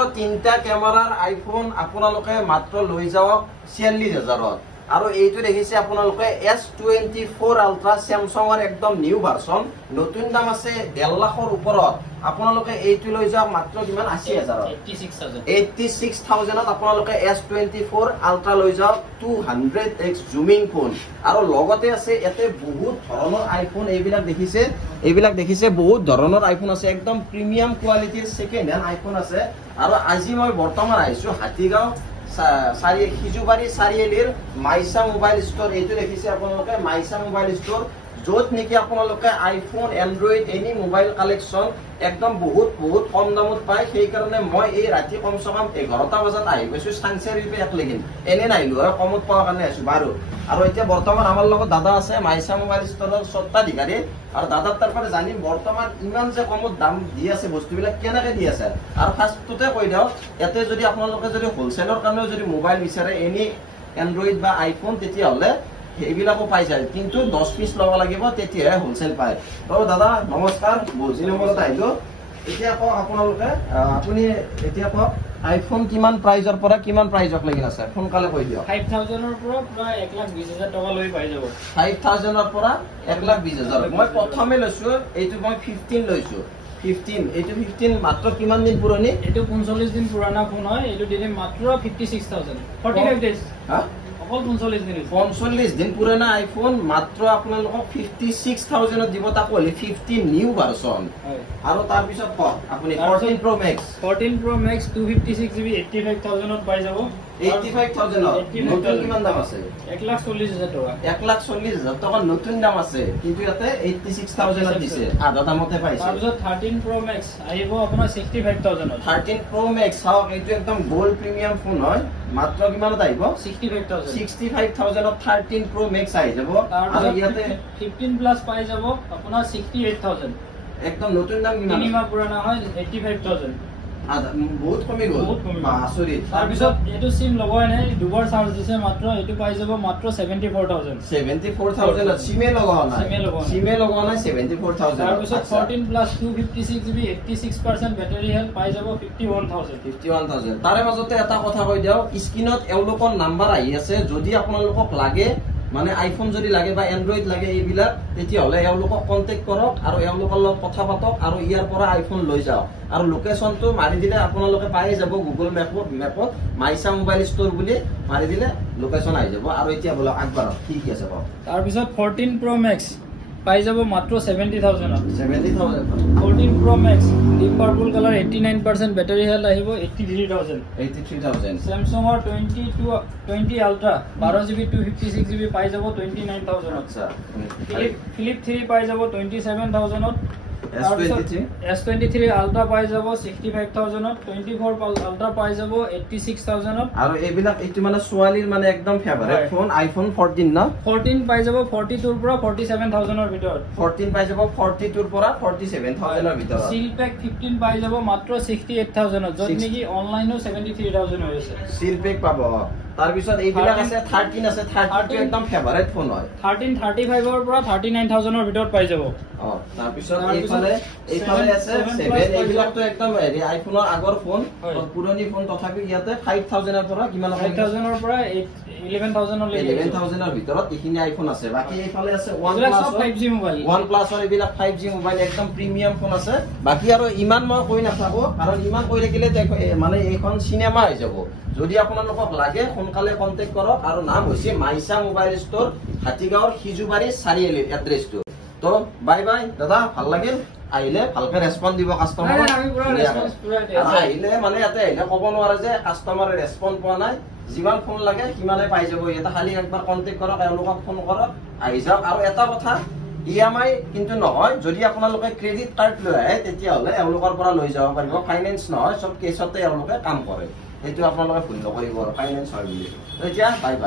তিনটা ক্যামেৰাৰ আইফোন আপোনালোকে মাত্ৰ লৈ যাওক ৪৬,০০০ত আৰু এইটো দেখিছে আপোনালোকে S24 আল্ট্ৰা স্যামসাঙৰ একদম নিউ ভাৰ্সন নতুন দাম আছে ১.৫ লাখৰ ওপৰত আপোনালোকে এইটো লৈ যাওক মাত্ৰ কিমান ৮০,০০০ 86,000ত আপোনালোকে S24 আল্ট্ৰা লৈ যাওক 200x জুমিং ফোন আৰু লগতে আছে এতে বহুত ধৰণৰ আইফোন এইবিলাক দেখিছে বহুত ধৰণৰ আইফোন আছে একদম প্ৰিমিয়াম কোৱালিটিৰ সেকেন্ড হ্যান্ড আইফোন আছে আৰু আজি মই বৰ্তমান আহিছো হাতীগাঁও সিজুবাৰী চাৰিআলিৰ মাইছা মোবাইল ষ্টৰ এইটো দেখিছে আপোনালোকে মাইছা মোবাইল ষ্টৰ য'ত নেকি আপোনালোকে iPhone Android any mobile collection একদম বহুত কম দামত পায় সেই কাৰণে মই এই ৰাতি কমসে কম 11টা বজাত আহি গৈছো সাংচাৰিপে একলেগিন এনে নাইলো আৰু কমত পোৱাৰ কাৰণে আছো বাৰু আৰু এতিয়া বৰ্তমান আমাৰ লগত দাদা আছে মাইছা মোবাইল ষ্টৰৰ স্বত্বাধিকাৰী আৰু দাদাৰ তাৰপৰা জানিম বৰ্তমান ইমান যে কমত দাম দি আছে বস্তুবিলাক কেনেকৈ দি আছে আৰু ফাৰ্ষ্টতে কৈ দিও এতে যদি আপোনালোকে যদি হোলসেলৰ কাৰণে যদি মোবাইল বিচাৰে এনি এন্ড্ৰইড বা আইফোন তেতিয়া হলে এইবিলাকো পাই যায় কিন্তু 10 পিস লব লাগিব তেতিয়া হোলসেল পায় তো দাদা নমস্কাৰ বুজি নম্বৰত আহিলো এতিয়া কও আপোনালোকে আপুনি এতিয়া কও আইফোন কিমান প্ৰাইজৰ পৰা কিমান প্ৰাইজক লাগি আছে সোনকালে কৈ দিও 5000 ৰ পৰা প্ৰায় 1,20,000 টকা লৈ পাই যাব 5000 ৰ পৰা 1,20,000 মই প্ৰথমে লৈছো এইটো মই 15 লৈছো 15 এইটো 15 মাত্ৰ কিমান দিন পুৰণি এইটো 45 দিন পুৰণা ফোন হয় এইটো দিনে মাত্ৰ 56000 45 ডেজ হা অকল 45 দিন পুৰণা আইফোন মাত্ৰ আপোনালোকক 56000 ত দিব তাকো 15 নিউ ভাৰ্সন আৰু তাৰ পিছত ক আপুনি 14 Pro Max 256GB 85000 ত পাই যাব 85000 নতুন কিমান দাম আছে 1,40,000 টকা 1,40,000 টকা নতুন দাম আছে কিন্তু ইয়াতে 86000 ত দিছে আধা দামতে পাইছে তাৰপিছত 13 Pro Max আহিব আপোনাৰ 65000 ত 13 Pro Max চাওক এইটো একদম গোল্ড প্ৰিমিয়াম ফোন হয় মাত্ৰ কিমানত আহিব 65000 ত 13 Pro Max আহি যাব আৰু ইয়াতে 15 প্লাস পাই যাব আপোনাৰ 68000 একদম নতুন দাম কিমান তিনিমাহ পুৰণা হয় 85000 আধা বহুত কমি গ'ল আচৰিত তাৰপিছত এইটো সিম লগাই নাই দুবাৰ চাৰ্জ দিছে মাত্ৰ এইটো পাই যাব মাত্ৰ 74000 সিমে লগোৱা নাই 74000 তাৰপিছত 14 প্লাস 256GB 86% বেটাৰী হেল্থ পাই যাব 51000 তাৰে মাজতে এটা কথা কৈ দিও স্ক্ৰিনত এওঁলোকৰ নাম্বাৰ আহি আছে যদি আপোনালোকক লাগে মানে আইফোন যদি লাগে বা এন্ড্ৰইড লাগে এইবিলাক তেতিয়া হলে এওঁলোকক কন্টাক্ট কৰক আৰু এওঁলোকৰ লগত কথা পাতক আৰু ইয়াৰ পৰা আইফোন লৈ যাওক আৰু লোকেশনটো মাৰি দিলে আপোনালোকে পাই যাব গুগল মেপত মাইছা মোবাইল ষ্টৰ বুলি মাৰি দিলে লোকেশন আহি যাব আৰু এতিয়া বলা আগবাৰ কি আছে কওক তাৰপিছত 14 Pro Max পাই যাব মাত্ৰ 70000 14 Pro Max deep purple colour 89% battery health আহিব 83000 Samsung 20 Ultra 12GB 256GB পাই যাব 29000 আচ্ছা Flip 3 পাই যাব 27000 S23 Ultra পাই যাব 65000 24 Ultra পাই যাব 86000 আৰু এইবিলাক এইটো মানে সোৱালিৰ মানে একদম ফেভাৰিট ফোন আইফোন 14 না 14 পাই যাব 42 ৰ পৰা 47000 ৰ ভিতৰত 14 পাই যাব 42 ৰ পৰা 47000 ৰ ভিতৰত সিল পেক 15 পাই যাব মাত্ৰ 68000 যত নেকি অনলাইনও 73000 হৈ আছে সিল পেক পাব তাৰ পিছত এইবিলাক আছে 13 আছে 30 একদম ফেভাৰিট ফোন হয় 13 35 ৰ পৰা 39000 ৰ ভিতৰত পাই যাব তাৰ পিছত এইফালে আছে 7 এইবিলাকটো একদম হেৰি আইফোনৰ আগৰ ফোন পুৰণি ফোন তথাপি ইয়াতে 5000 ৰ পৰা কিমান 5000 ৰ পৰা 11000 ৰ ভিতৰত এইখিনি আইফোন আছে বাকি এইফালে আছে OnePlus ৰ এইবিলাক 5G মোবাইল একদম প্ৰিমিয়াম ফোন আছে বাকি আৰু ইমান মই কৈ নাথাকো কাৰণ ইমান কৈ থাকিলে মানে এইখন সিনেমা হৈ যাব যদি আপোনালোকক লাগে সোনকালে কন্টাক্ট কৰক আৰু নাম হৈছে মাইছা মোবাইল ষ্টৰ হাতীগাঁৱৰ সিজুবাৰী চাৰিআলিৰ এড্ৰেছটো তো বাই বাই দাদা ভাল লাগিল আহিলে ভালকে ৰেসপন্স দিব কাস্টমাৰ আহিলে মানে ইয়াতে আহিলে ক'ব নোৱাৰে যে কাস্টমাৰে ৰেসপন্স পোৱা নাই যিমান ফোন লাগে সিমানে পাই যাব এটা খালি একবাৰ কন্টাক্ট কৰক এওঁলোকক ফোন কৰক আহি যাওক আৰু এটা কথা EMI কিন্তু নহয় যদি আপোনালোকে ক্ৰেডিট কাৰ্ড লৈ আহে তেতিয়া হলে এওঁলোকৰ পৰা লৈ যাব পাৰিব ফাইনেন্স নহয় সব কেছতে এওঁলোকে কাম কৰে সেইটো আপোনালোকে ভুল নকৰিব ফাইনেন্স হয় বুলি এতিয়া বাই বাই